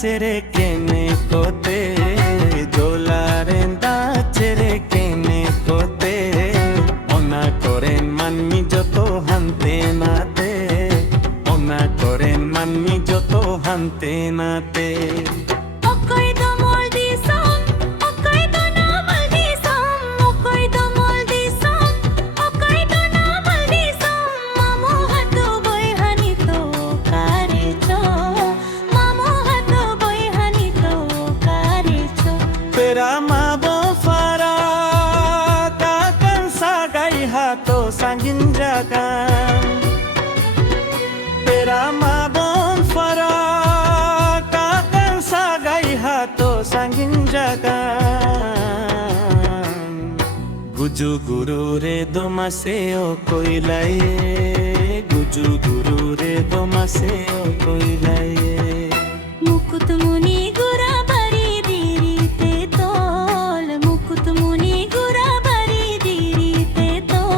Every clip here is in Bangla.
చెరే కెనే కోతే జోలాরেন্দা చెరే కెనే కోతే ওনা করেন মানমি যত হানতে নাতে ওনা করেন মানমি যত হানতে নাতে Sangin jagan Pera mabon fara Kakan sagai hato sangin jagan Guju guru re domase o koilaye Guju guru re domase o koilaye Mukut muni gura bari dirite tol Mukut muni gura bari dirite tol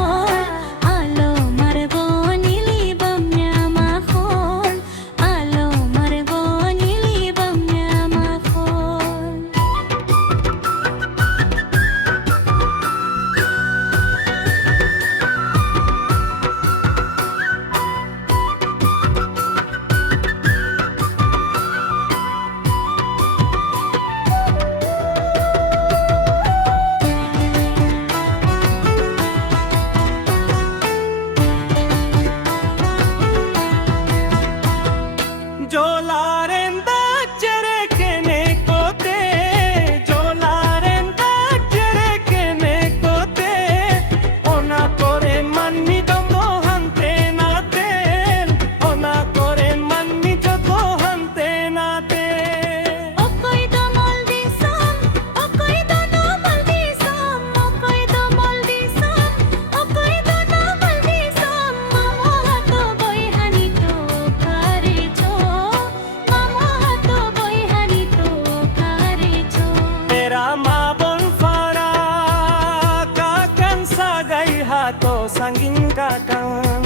Sangin kakang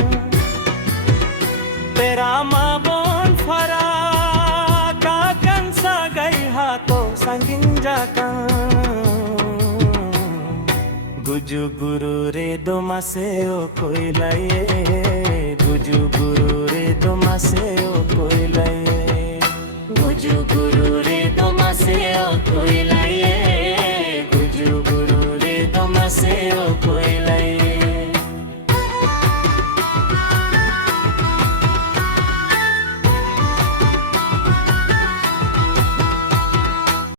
Pera mabon fara Kakan sagai hato sangin jakang Guju guru re domase o koilaye Guju guru re domase